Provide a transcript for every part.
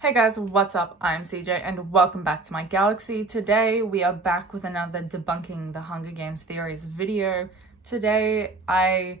Hey guys, what's up? I'm CJ and welcome back to my galaxy. Today we are back with another Debunking the Hunger Games theories video. Today I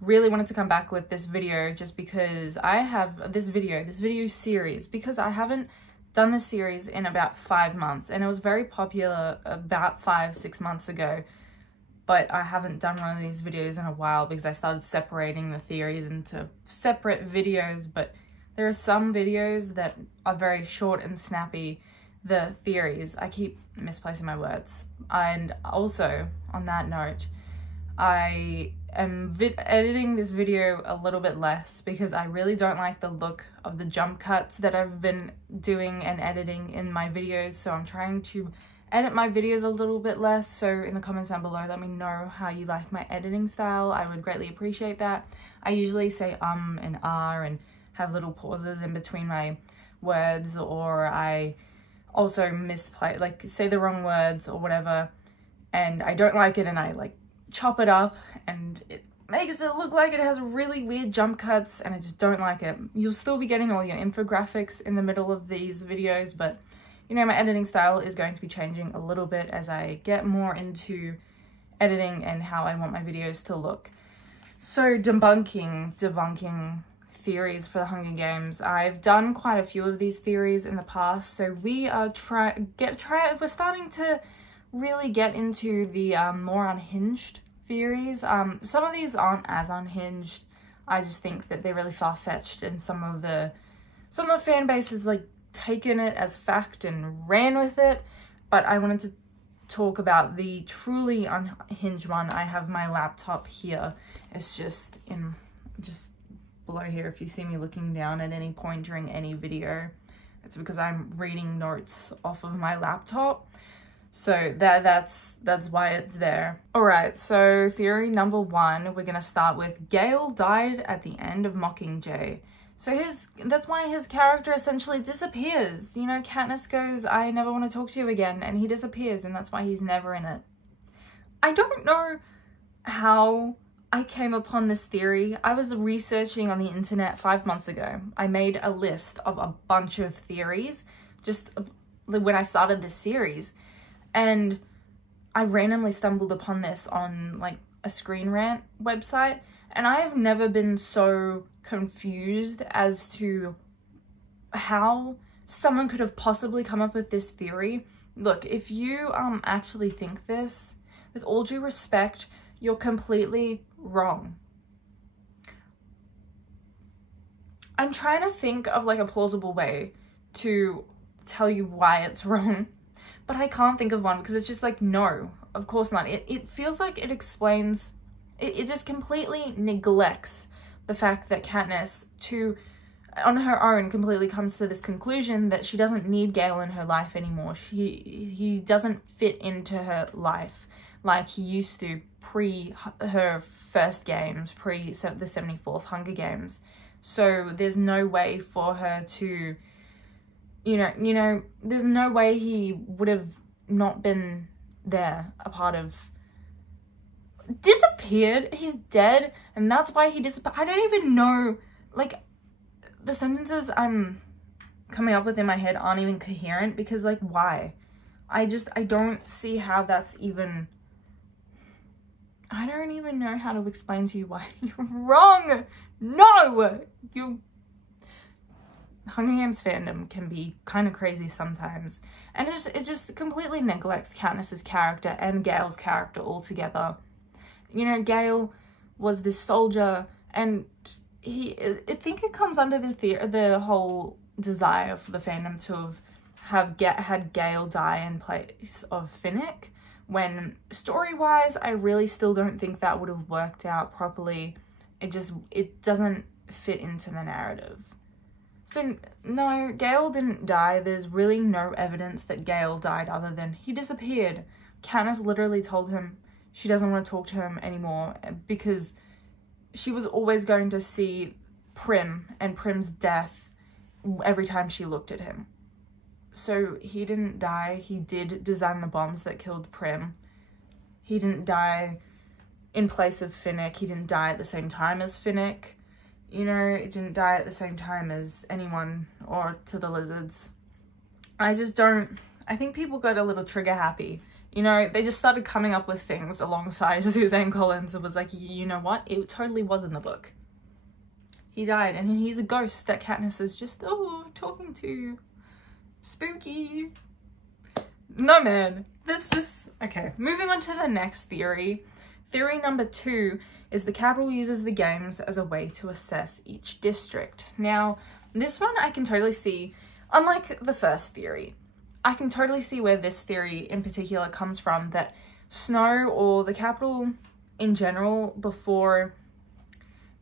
really wanted to come back with this video just because I have this video series because I haven't done this series in about 5 months and it was very popular about 5-6 months ago, but I haven't done one of these videos in a while because I started separating the theories into separate videos. But there are some videos that are very short and snappy, the theories. I keep misplacing my words. And also, on that note, I am editing this video a little bit less because I really don't like the look of the jump cuts that I've been doing and editing in my videos. So I'm trying to edit my videos a little bit less. So in the comments down below, let me know how you like my editing style. I would greatly appreciate that. I usually say and and have little pauses in between my words, or I also misplay, like say the wrong words or whatever, and I don't like it and I like chop it up and it makes it look like it has really weird jump cuts and I just don't like it. You'll still be getting all your infographics in the middle of these videos, but you know, my editing style is going to be changing a little bit as I get more into editing and how I want my videos to look. So debunking theories for the Hunger Games. I've done quite a few of these theories in the past, so we are we're starting to really get into the more unhinged theories. Some of these aren't as unhinged. I just think that they're really far-fetched, and some of the fan base has like taken it as fact and ran with it. But I wanted to talk about the truly unhinged one. I have my laptop here. It's just below here. If you see me looking down at any point during any video, it's because I'm reading notes off of my laptop. So that's why it's there. All right, so theory number 1, we're gonna start with Gale died at the end of Mockingjay. So that's why his character essentially disappears. You know, Katniss goes, "I never want to talk to you again," and he disappears, and that's why he's never in it. I don't know how I came upon this theory. I was researching on the internet 5 months ago. I made a list of a bunch of theories just when I started this series, and I randomly stumbled upon this on like a Screen Rant website, and I have never been so confused as to how someone could have possibly come up with this theory. Look, if you actually think this, with all due respect, you're completely wrong. I'm trying to think of like a plausible way to tell you why it's wrong, but I can't think of one because it's just like, no, of course not. It feels like it explains, it just completely neglects the fact that Katniss, on her own, completely comes to this conclusion that she doesn't need Gale in her life anymore. He doesn't fit into her life like he used to pre her first games, pre the 74th Hunger Games. So there's no way for her to, you know, there's no way he would have not been there, a part of, disappeared. He's dead, and that's why he disappeared. I don't even know, like, the sentences I'm coming up with in my head aren't even coherent because, like, why? I don't see how that's even, I don't even know how to explain to you why you're wrong. No! Hunger Games fandom can be kind of crazy sometimes, and it just completely neglects Katniss's character and Gale's character altogether. You know, Gale was this soldier, and I think it comes under the whole desire for the fandom to have had Gale die in place of Finnick, when story-wise, I really still don't think that would have worked out properly. It doesn't fit into the narrative. So no, Gale didn't die. There's really no evidence that Gale died other than he disappeared. Katniss literally told him she doesn't want to talk to him anymore because she was always going to see Prim and Prim's death every time she looked at him. So he didn't die. He did design the bombs that killed Prim. He didn't die in place of Finnick. He didn't die at the same time as Finnick. you know, it didn't die at the same time as anyone or to the lizards. I think people got a little trigger happy. You know, they just started coming up with things alongside Suzanne Collins. It was like, you know what? It totally was in the book. He died, and he's a ghost that Katniss is just, oh, talking to. Spooky. No, man. This is... Okay, moving on to the next theory. Theory number 2 is the Capitol uses the games as a way to assess each district. Now, this one I can totally see, unlike the first theory, I can totally see where this theory in particular comes from, that Snow or the Capitol in general before...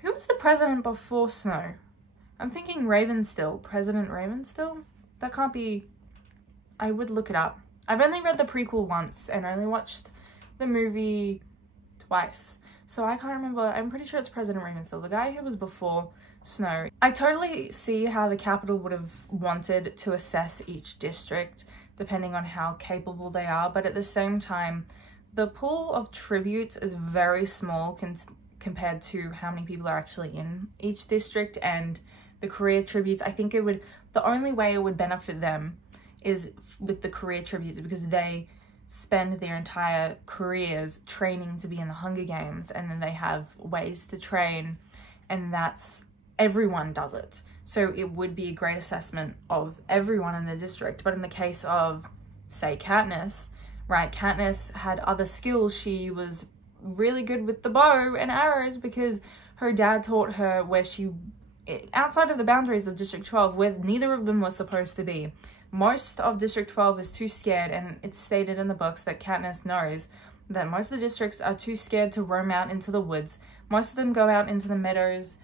Who was the president before Snow? I'm thinking Ravenstill. President Ravenstill? That can't be... I would look it up. I've only read the prequel once and only watched the movie twice. So I can't remember. I'm pretty sure it's President Ravenstill, the guy who was before Snow. I totally see how the Capitol would have wanted to assess each district depending on how capable they are, but at the same time, the pool of tributes is very small compared to how many people are actually in each district, and the career tributes, I think the only way it would benefit them is with the career tributes, because they spend their entire careers training to be in the Hunger Games, and then they have ways to train, and everyone does it. So it would be a great assessment of everyone in the district. But in the case of, say, Katniss, right, Katniss had other skills. She was really good with the bow and arrows because her dad taught her where outside of the boundaries of District 12, where neither of them was supposed to be. Most of District 12 is too scared, and it's stated in the books that Katniss knows that most of the districts are too scared to roam out into the woods. Most of them go out into the meadows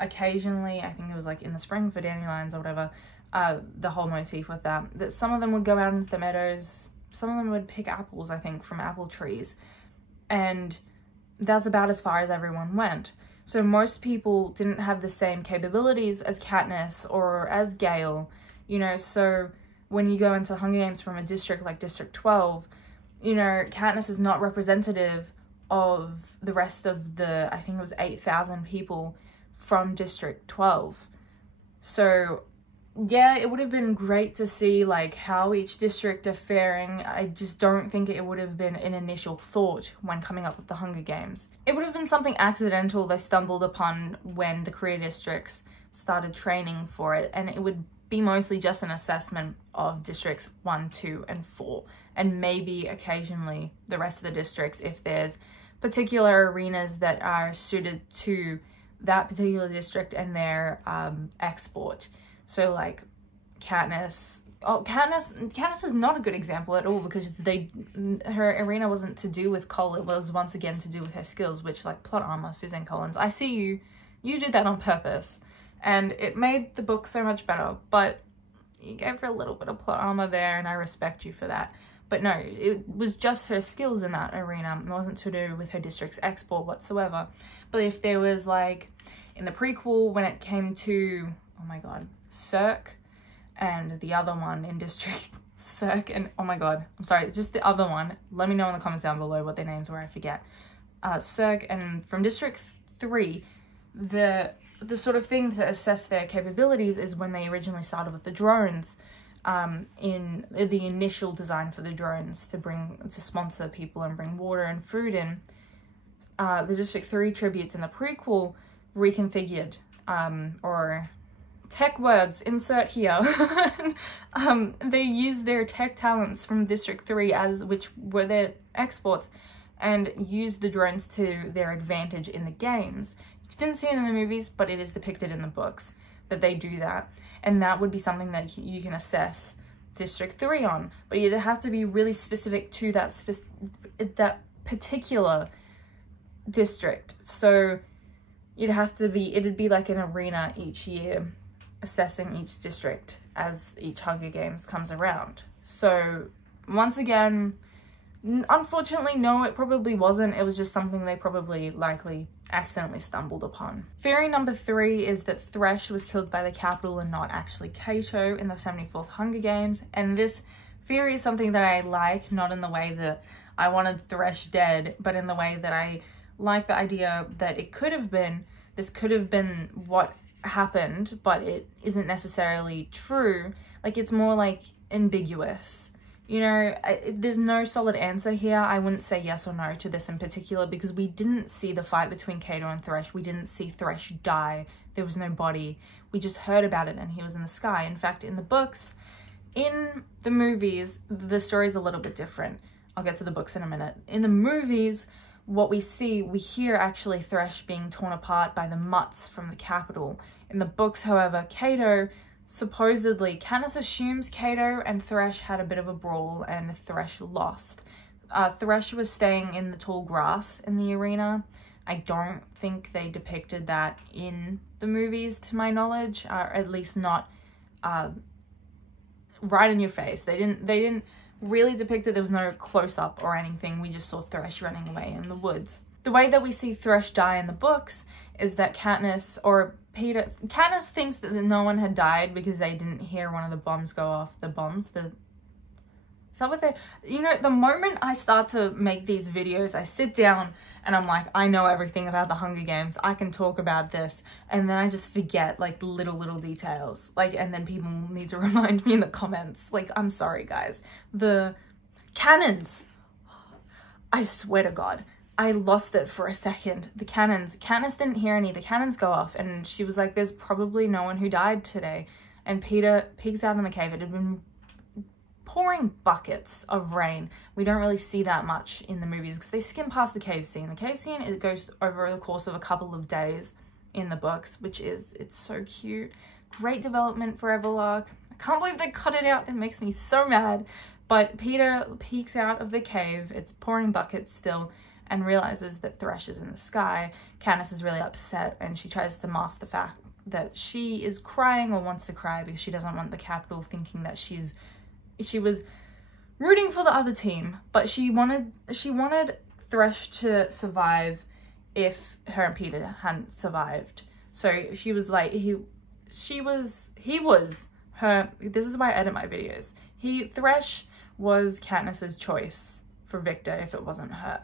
occasionally. I think it was like in the spring for dandelions or whatever, the whole motif with that some of them would go out into the meadows. Some of them would pick apples, I think, from apple trees. And that's about as far as everyone went. So most people didn't have the same capabilities as Katniss or as Gale, you know. So when you go into Hunger Games from a district like District 12, you know, Katniss is not representative of the rest of the, I think it was 8,000 people from District 12. So yeah, it would have been great to see like how each district are faring. I just don't think it would have been an initial thought when coming up with the Hunger Games. It would have been something accidental they stumbled upon when the career districts started training for it, and it would be mostly just an assessment of districts 1, 2, and 4, and maybe occasionally the rest of the districts if there's particular arenas that are suited to that particular district and their export. So like Katniss, Katniss is not a good example at all, because her arena wasn't to do with Cole, it was once again to do with her skills, which, like, plot armor, Suzanne Collins, I see you did that on purpose, and it made the book so much better, but you gave her a little bit of plot armor there, and I respect you for that. But no, it was just her skills in that arena. It wasn't to do with her district's export whatsoever. But if there was, like, in the prequel, when it came to, oh my god, Cirque, and the other one in District Cirque, and oh my god, I'm sorry, just the other one. Let me know in the comments down below what their names were, I forget. Cirque, and from District 3, the sort of thing to assess their capabilities is when they originally started with the drones. In the initial design for the drones to sponsor people and bring water and food in, the District 3 tributes in the prequel reconfigured, or tech words, insert here, they used their tech talents from District 3, which were their exports, and used the drones to their advantage in the games. You didn't see it in the movies, but it is depicted in the books that they do that, and that would be something that you can assess District 3 on, but you'd have to be really specific to that particular district. So it'd be like an arena each year, assessing each district as each Hunger Games comes around. So once again, unfortunately, no, it probably wasn't. It was just something they probably likely accidentally stumbled upon. Theory number 3 is that Thresh was killed by the Capitol and not actually Cato in the 74th Hunger Games. And this theory is something that I like, not in the way that I wanted Thresh dead, but in the way that I like the idea that it could have been this could have been what happened, but it isn't necessarily true. Like, it's more like ambiguous. You know, there's no solid answer here. I wouldn't say yes or no to this in particular because we didn't see the fight between Cato and Thresh. We didn't see Thresh die. There was no body. We just heard about it and he was in the sky. In fact, in the books, in the movies, the story's a little bit different. I'll get to the books in a minute. In the movies, what we hear actually Thresh being torn apart by the mutts from the capital. In the books, however, Cato, supposedly, Katniss assumes Cato and Thresh had a bit of a brawl and Thresh lost. Thresh was staying in the tall grass in the arena. I don't think they depicted that in the movies, to my knowledge, or at least not right in your face. They didn't really depict it. There was no close-up or anything. We just saw Thresh running away in the woods. The way that we see Thresh die in the books is that Katniss thinks that no one had died because they didn't hear one of the bombs go off. Is that what they... You know, the moment I start to make these videos, I sit down and I'm like, I know everything about the Hunger Games. I can talk about this. And then I just forget, like, little details. Like, and then people need to remind me in the comments. Like, I'm sorry, guys. The cannons. I swear to God. I lost it for a second. The cannons. Katniss didn't hear any. The cannons go off. And she was like, there's probably no one who died today. And Peter peeks out in the cave. It had been pouring buckets of rain. We don't really see that much in the movies because they skim past the cave scene. The cave scene, it goes over the course of a couple of days in the books, which is, it's so cute. Great development for Everlark. I can't believe they cut it out. It makes me so mad. But Peter peeks out of the cave. It's pouring buckets still, and realizes that Thresh is in the sky. Katniss is really upset and she tries to mask the fact that she is crying or wants to cry because she doesn't want the capital thinking that she was rooting for the other team, but she wanted Thresh to survive if her and Peter hadn't survived. So she was like, he was her, this is why I edit my videos. Thresh was Katniss's choice for Victor if it wasn't her.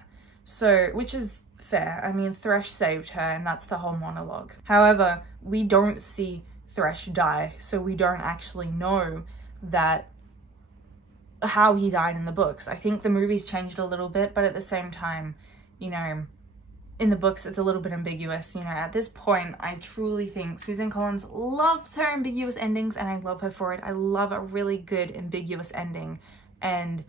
So, which is fair. I mean, Thresh saved her and that's the whole monologue. However, we don't see Thresh die, so we don't actually know that how he died in the books. I think the movies changed a little bit, but at the same time, you know, in the books it's a little bit ambiguous. You know, at this point I truly think Susan Collins loves her ambiguous endings and I love her for it. I love a really good ambiguous ending and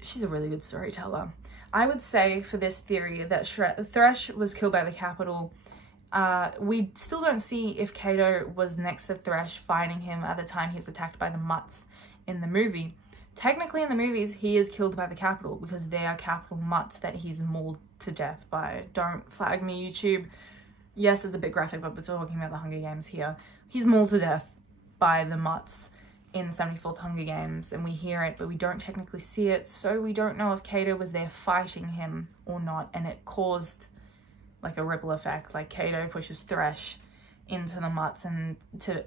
she's a really good storyteller. I would say for this theory that Thresh was killed by the capital. We still don't see if Cato was next to Thresh fighting him at the time he was attacked by the mutts in the movie. Technically in the movies, he is killed by the capital because they are capital mutts that he's mauled to death by. Don't flag me, YouTube. Yes, it's a bit graphic, but we're talking about the Hunger Games here. He's mauled to death by the mutts in the 74th Hunger Games, and we hear it, but we don't technically see it, so we don't know if Cato was there fighting him or not, and it caused like a ripple effect, like Cato pushes Thresh into the mutts in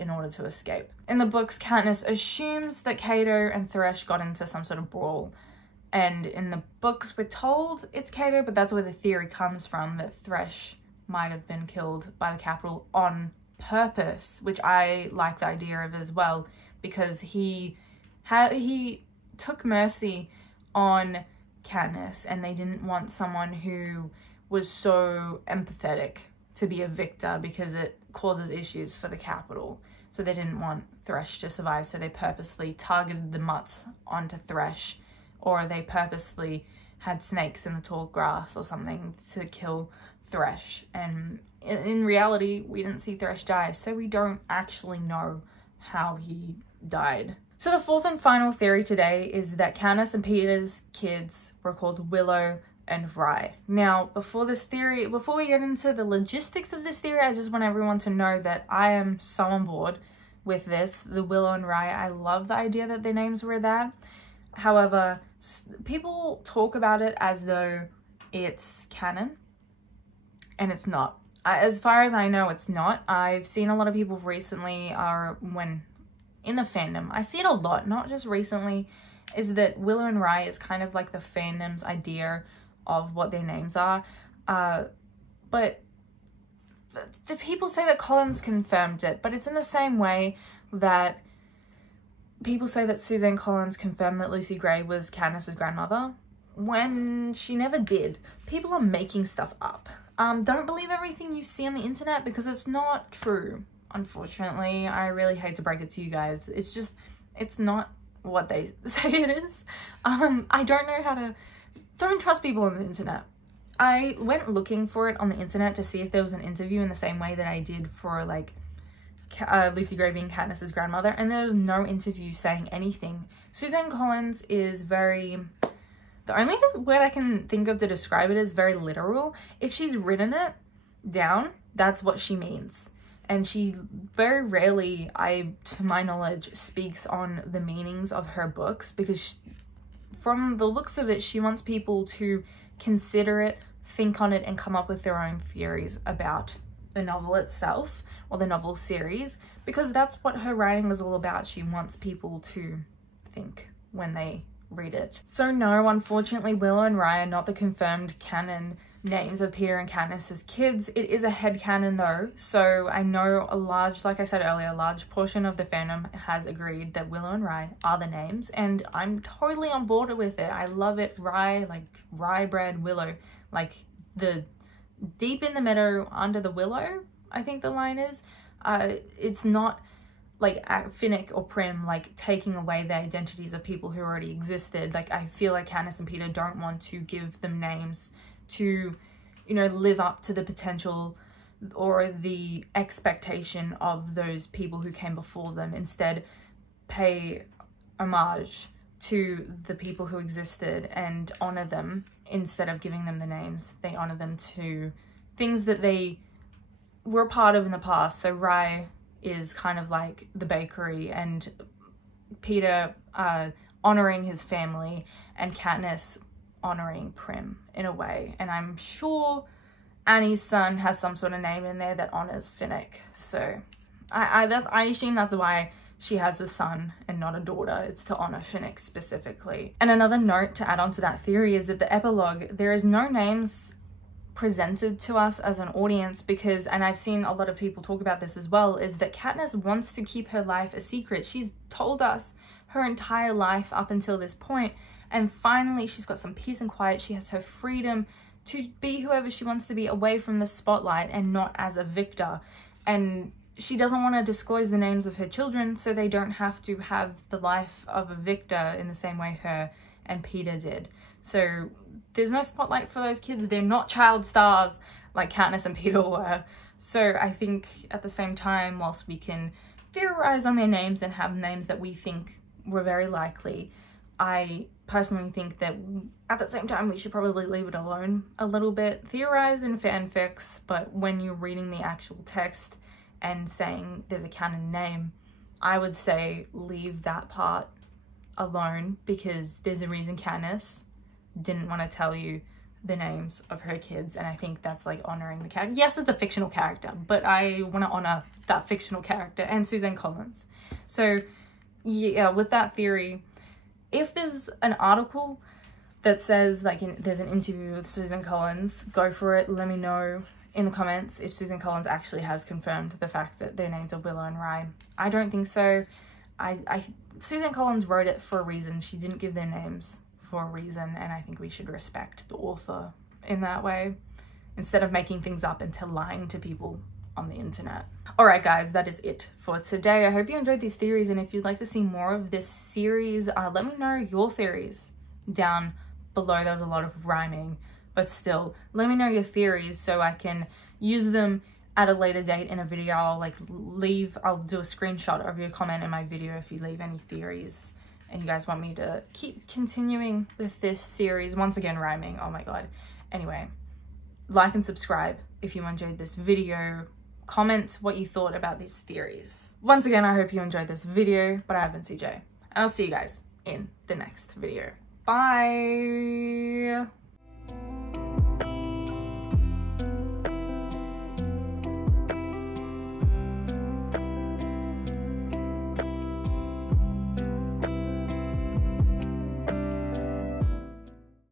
order to escape. In the books, Katniss assumes that Cato and Thresh got into some sort of brawl, and in the books we're told it's Cato, but that's where the theory comes from, that Thresh might have been killed by the capital on purpose, which I like the idea of as well, because he took mercy on Katniss and they didn't want someone who was so empathetic to be a victor because it causes issues for the capital. So they didn't want Thresh to survive, so they purposely targeted the mutts onto Thresh, or they purposely had snakes in the tall grass or something to kill Thresh. And in reality, we didn't see Thresh die, so we don't actually know how he died. So the fourth and final theory today is that Katniss and Peter's kids were called Willow and Rye. Now, before we get into the logistics of this theory, I just want everyone to know that I am so on board with this, the Willow and Rye. I love the idea that their names were that. However, people talk about it as though it's canon, and it's not. As far as I know, it's not. I've seen a lot of people recently, in the fandom, I see it a lot, not just recently, is that Willow and Rye is kind of like the fandom's idea of what their names are. But the people say that Collins confirmed it, but it's in the same way that people say that Suzanne Collins confirmed that Lucy Gray was Katniss's grandmother, when she never did. People are making stuff up. Don't believe everything you see on the internet, because it's not true, unfortunately. I really hate to break it to you guys. It's not what they say it is. I don't know how to... Don't trust people on the internet. I went looking for it on the internet to see if there was an interview in the same way that I did for, like, Lucy Gray being Katniss's grandmother, and there was no interview saying anything. Suzanne Collins is very... The only word I can think of to describe it is very literal. If she's written it down, that's what she means. And she very rarely, to my knowledge, speaks on the meanings of her books, because from the looks of it, she wants people to consider it, think on it, and come up with their own theories about the novel itself or the novel series, because that's what her writing is all about. She wants people to think when they read it. So no, unfortunately, Willow and Rye are not the confirmed canon names of Peter and Katniss as kids. It is a headcanon though, so I know like I said earlier, a large portion of the fandom has agreed that Willow and Rye are the names, and I'm totally on board with it. I love it. Rye, like rye bread, willow, like the deep in the meadow under the willow, I think the line is. It's not like Finnick or Prim, like taking away the identities of people who already existed. Like, I feel like Katniss and Peter don't want to give them names to, you know, live up to the potential or the expectation of those people who came before them. Instead, pay homage to the people who existed and honor them. Instead of giving them the names, they honor them to things that they were a part of in the past. So Rye is kind of like the bakery, and Peter honoring his family, and Katniss honoring Prim in a way. And I'm sure Annie's son has some sort of name in there that honors Finnick. So I assume that's why she has a son and not a daughter. It's to honor Finnick specifically. And another note to add on to that theory is that the epilogue, there is no names presented to us as an audience, because, and I've seen a lot of people talk about this as well, is that Katniss wants to keep her life a secret. She's told us her entire life up until this point, and finally she's got some peace and quiet. She has her freedom to be whoever she wants to be, away from the spotlight and not as a victor. And she doesn't want to disclose the names of her children, so they don't have to have the life of a victor in the same way her and Peter did. So there's no spotlight for those kids. They're not child stars like Katniss and Peter were. So I think at the same time, whilst we can theorize on their names and have names that we think were very likely, I personally think that at the same time we should probably leave it alone a little bit. Theorize in fanfics, but when you're reading the actual text and saying there's a canon name, I would say leave that part alone, because there's a reason Katniss didn't want to tell you the names of her kids, and I think that's like honoring the character. Yes, it's a fictional character, but I want to honor that fictional character and Suzanne Collins. So yeah, with that theory, if there's an article that says like there's an interview with Suzanne Collins, go for it. Let me know in the comments if Suzanne Collins actually has confirmed the fact that their names are Willow and Rye. I don't think so. Suzanne Collins wrote it for a reason. She didn't give their names for a reason, and I think we should respect the author in that way, instead of making things up and lying to people on the internet. Alright guys, that is it for today. I hope you enjoyed these theories, and if you'd like to see more of this series, let me know your theories down below. There was a lot of rhyming, but still, let me know your theories so I can use them at a later date in a video. I'll do a screenshot of your comment in my video if you leave any theories and you guys want me to keep continuing with this series. Once again, rhyming, oh my god. Anyway, like and subscribe if you enjoyed this video. Comment what you thought about these theories. Once again, I hope you enjoyed this video, but I have been CJ, and I'll see you guys in the next video. Bye!